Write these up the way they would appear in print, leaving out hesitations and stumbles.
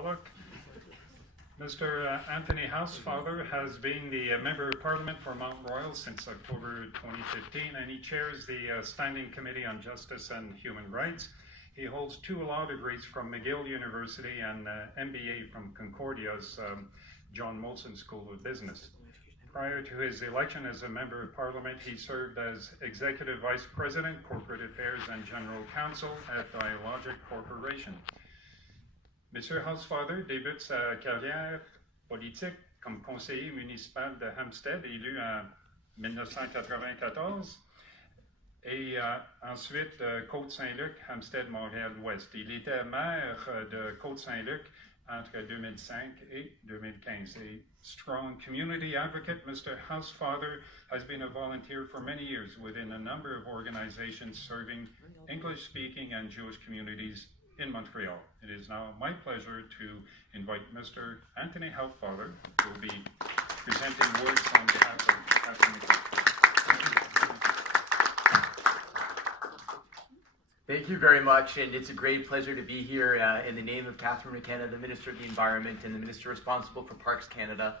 Pollock. Mr. Anthony Housefather has been the Member of Parliament for Montreal since October 2015, and he chairs the Standing Committee on Justice and Human Rights. He holds 2 law degrees from McGill University and MBA from Concordia's John Molson School of Business. Prior to his election as a Member of Parliament, he served as Executive Vice President, Corporate Affairs and General Counsel at Dialogic Corporation. Monsieur Housefather débute sa carrière politique comme conseiller municipal de Hampstead, élu en 1994, et ensuite Côte-Saint-Luc, Hampstead, Montréal-Ouest. Il était maire de Côte-Saint-Luc entre 2005 et 2015. A strong community advocate, Mr. Housefather has been a volunteer for many years within a number of organizations serving English-speaking and Jewish communities in Montreal. It is now my pleasure to invite Mr. Anthony Housefather, who will be presenting words on behalf of Catholic. Thank you very much, and it's a great pleasure to be here in the name of Catherine McKenna, the Minister of the Environment and the Minister responsible for Parks Canada.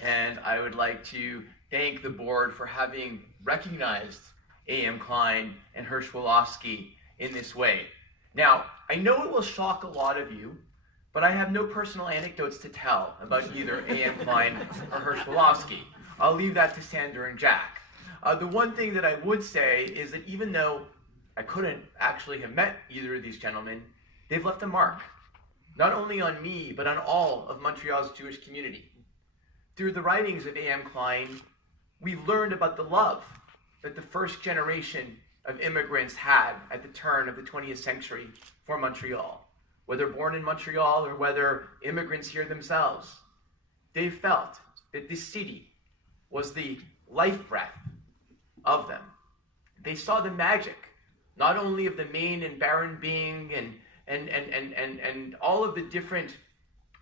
And I would like to thank the board for having recognized A.M. Klein and Hirsch Wolofsky in this way. Now, I know it will shock a lot of you, but I have no personal anecdotes to tell about either A.M. Klein or Hirsch Wolofsky. I'll leave that to Sander and Jack. The one thing that I would say is that even though I couldn't actually have met either of these gentlemen, they've left a mark, not only on me, but on all of Montreal's Jewish community. Through the writings of A.M. Klein, we've learned about the love that the first generation of immigrants had at the turn of the 20th century for Montreal. Whether born in Montreal or whether immigrants here themselves, they felt that this city was the life breath of them. They saw the magic, not only of the Main and Baron Byng and all of the different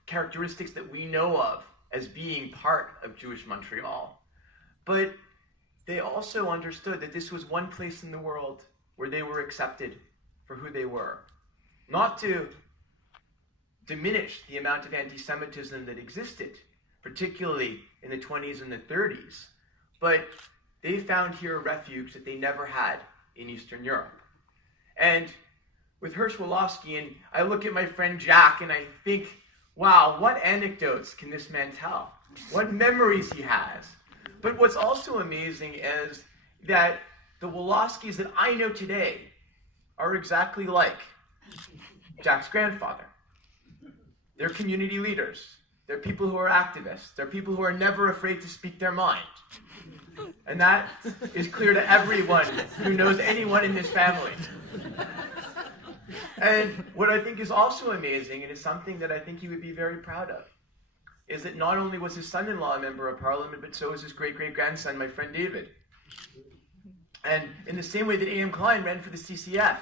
characteristics that we know of as being part of Jewish Montreal, but they also understood that this was one place in the world where they were accepted for who they were. Not to diminish the amount of anti-Semitism that existed, particularly in the 20s and the 30s, but they found here a refuge that they never had in Eastern Europe. And with Hirsch Wolofsky, and I look at my friend Jack and I think, wow, what anecdotes can this man tell? What memories he has. But what's also amazing is that the Wolofskys that I know today are exactly like Jack's grandfather. They're community leaders. They're people who are activists. They're people who are never afraid to speak their mind. And that is clear to everyone who knows anyone in this family. And what I think is also amazing, and is something that I think he would be very proud of, is that not only was his son-in-law a member of parliament, but so was his great-great-grandson, my friend David. And in the same way that A.M. Klein ran for the CCF,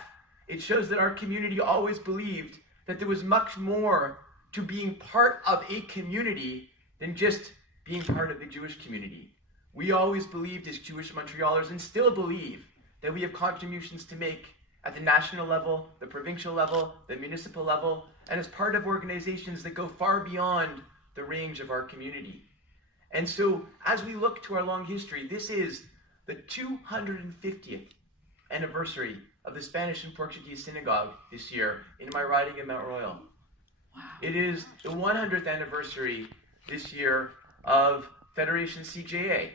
it shows that our community always believed that there was much more to being part of a community than just being part of the Jewish community. We always believed as Jewish Montrealers, and still believe, that we have contributions to make at the national level, the provincial level, the municipal level, and as part of organizations that go far beyond the range of our community. And so, as we look to our long history, this is the 250th anniversary of the Spanish and Portuguese synagogue this year in my riding of Mount Royal. Wow. It is the 100th anniversary this year of Federation CJA.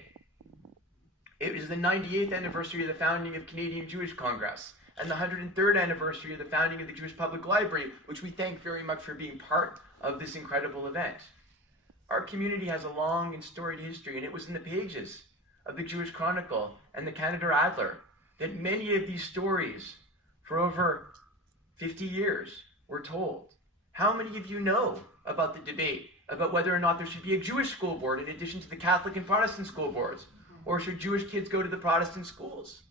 It is the 98th anniversary of the founding of Canadian Jewish Congress, and the 103rd anniversary of the founding of the Jewish Public Library, which we thank very much for being part of this incredible event. Our community has a long and storied history, and it was in the pages of the Jewish Chronicle and the Canada Adler that many of these stories for over 50 years were told. How many of you know about the debate about whether or not there should be a Jewish school board in addition to the Catholic and Protestant school boards? Or should Jewish kids go to the Protestant schools?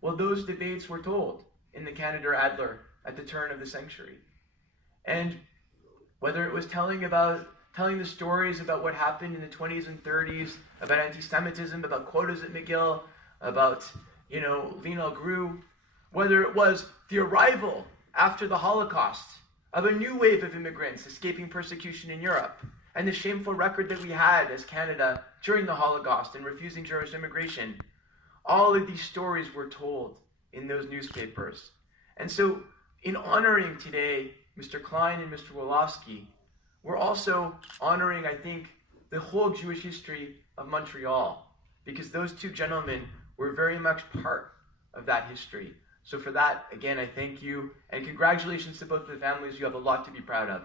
Well, those debates were told in the Canada Adler at the turn of the century. And whether it was telling the stories about what happened in the 20s and 30s, about anti-Semitism, about quotas at McGill, about, Lionel Groux, whether it was the arrival after the Holocaust of a new wave of immigrants escaping persecution in Europe, and the shameful record that we had as Canada during the Holocaust and refusing Jewish immigration. All of these stories were told in those newspapers. And so, in honoring today Mr. Klein and Mr. Wolofsky, we're also honoring, I think, the whole Jewish history of Montreal, because those two gentlemen were very much part of that history. So for that, again, I thank you, and congratulations to both of the families. You have a lot to be proud of.